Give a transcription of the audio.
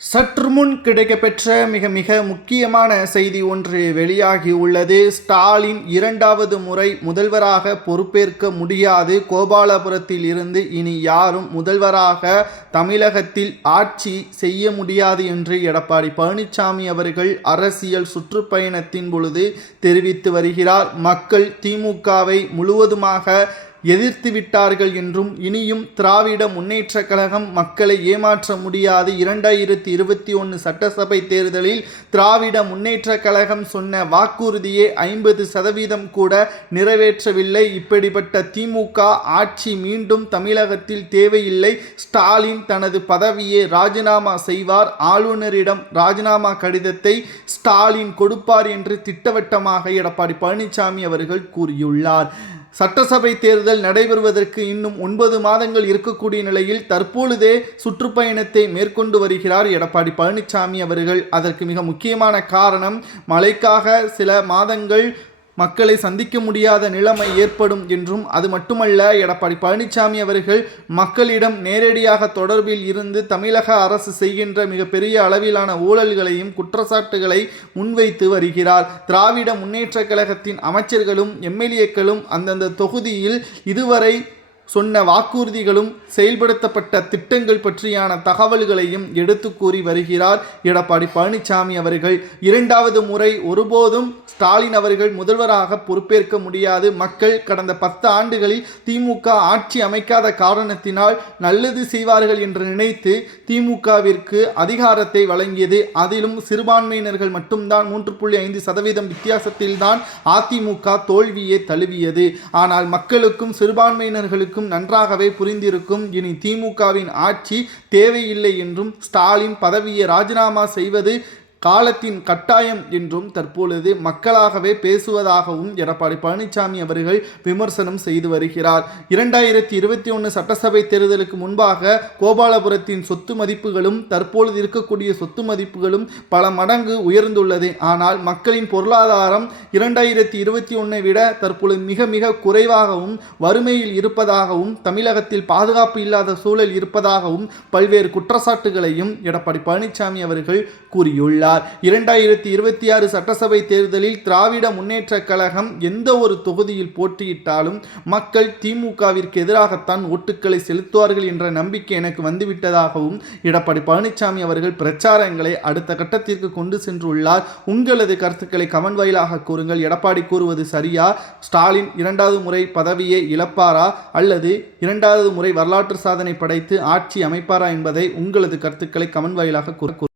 சற்று முன் கிடைக்கப்பெற்ற மிக மிக முக்கியமான செய்தி ஒன்று வெளியாகி உள்ளது. ஸ்டாலின் இரண்டாவது முறை முதல்வராக பொறுப்பேற்க முடியாது. கோபாலபுரத்தில் இருந்து இனி யாரும் முதல்வராக தமிழகத்தில் ஆட்சி செய்ய முடியாது என்று எடப்பாடி பழனிசாமி அவர்கள் அரசியல் சுற்றுப்பயணத்தின் பொழுது தெரிவித்து வருகிறார். மக்கள் திமுகவை முழுவதுமாக எதிர்த்து விட்டார்கள் என்றும் இனியும் திராவிட முன்னேற்ற கழகம் மக்களை ஏமாற்ற முடியாது. 2021 சட்டசபை தேர்தலில் திராவிட முன்னேற்ற கழகம் சொன்ன வாக்குறுதியை 50% கூட நிறைவேற்றவில்லை. இப்படிப்பட்ட திமுக ஆட்சி மீண்டும் தமிழகத்தில் தேவையில்லை. ஸ்டாலின் தனது பதவியை ராஜினாமா செய்வார். ஆளுநரிடம் ராஜினாமா கடிதத்தை ஸ்டாலின் கொடுப்பார் என்று திட்டவட்டமாக எடப்பாடி பழனிசாமி அவர்கள் கூறியுள்ளார். சட்டசபை தேர்தல் நடைபெறுவதற்கு இன்னும் 9 மாதங்கள் இருக்கக்கூடிய நிலையில் தற்பொழுதே சுற்றுப்பயணத்தை மேற்கொண்டு வருகிறார் எடப்பாடி பழனிசாமி அவர்கள். அதற்கு மிக முக்கியமான காரணம், மழைக்காக சில மாதங்கள் மக்களை சந்திக்க முடியாத நிலைமை ஏற்படும் என்றும், அது மட்டுமல்ல, எடப்பாடி பழனிசாமி அவர்கள் மக்களிடம் நேரடியாக தொடர்பில் இருந்து தமிழக அரசு செய்கின்ற மிகப்பெரிய அளவிலான ஊழல்களையும் குற்றச்சாட்டுகளை முன்வைத்து வருகிறார். திராவிட முன்னேற்ற கழகத்தின் அமைச்சர்களும் எம்எல்ஏக்களும் அந்தந்த தொகுதியில் இதுவரை சொன்ன வாக்குறுதிகளும் செயல்படுத்தப்பட்ட திட்டங்கள் பற்றியான தகவல்களையும் எடுத்து கூறி வருகிறார் எடப்பாடி பழனிசாமி அவர்கள். இரண்டாவது முறை ஒருபோதும் ஸ்டாலின் அவர்கள் முதல்வராக பொறுப்பேற்க முடியாது. மக்கள் கடந்த 10 ஆண்டுகளில் திமுக ஆட்சி அமைக்காத காரணத்தினால் நல்லது செய்வார்கள் என்று நினைத்து திமுகவிற்கு அதிகாரத்தை வழங்கியது. அதிலும் சிறுபான்மையினர்கள் மட்டும்தான் 3.5% வித்தியாசத்தில்தான் அதிமுக தோல்வியை தழுவியது. ஆனால் மக்களுக்கும் சிறுபான்மையினர்களுக்கும் நன்றாகவே புரிந்திருக்கும். இனி திமுகவின் ஆட்சி தேவையில்லை என்றும் ஸ்டாலின் பதவியை ராஜினாமா செய்வது காலத்தின் கட்டாயம் என்றும் தற்பொழுது மக்களாகவே பேசுவதாகவும் எடப்பாடி பழனிசாமி அவர்கள் விமர்சனம் செய்து வருகிறார். 2021 சட்டசபை தேர்தலுக்கு முன்பாக கோபாலபுரத்தின் சொத்து மதிப்புகளும் தற்பொழுது இருக்கக்கூடிய சொத்து மதிப்புகளும் பல மடங்கு உயர்ந்துள்ளது. ஆனால் மக்களின் பொருளாதாரம் 2021 விட தற்பொழுது மிக மிக குறைவாகவும் வறுமையில் இருப்பதாகவும் தமிழகத்தில் பாதுகாப்பு இல்லாத சூழல் இருப்பதாகவும் பல்வேறு குற்றச்சாட்டுகளையும் எடப்பாடி பழனிசாமி அவர்கள் கூறியுள்ளார். 2026 சட்டசபை தேர்தலில் திராவிட முன்னேற்ற கழகம் எந்த ஒரு தொகுதியில் போட்டியிட்டாலும் மக்கள் திமுகவிற்கு எதிராகத்தான் ஓட்டுக்களை செலுத்துவார்கள் என்ற நம்பிக்கை எனக்கு வந்துவிட்டதாகவும் எடப்பாடி பழனிசாமி அவர்கள் பிரச்சாரங்களை அடுத்த கட்டத்திற்கு கொண்டு சென்றுள்ளார். உங்களது கருத்துக்களை கமெண்ட் வாயிலாக கூறுங்கள். எடப்பாடி கூறுவது சரியா? ஸ்டாலின் இரண்டாவது முறை பதவியை இழப்பாரா அல்லது இரண்டாவது முறை வரலாற்று சாதனை படைத்து ஆட்சி அமைப்பாரா என்பதை உங்களது கருத்துக்களை கமெண்ட் வாயிலாக கூறுங்கள்.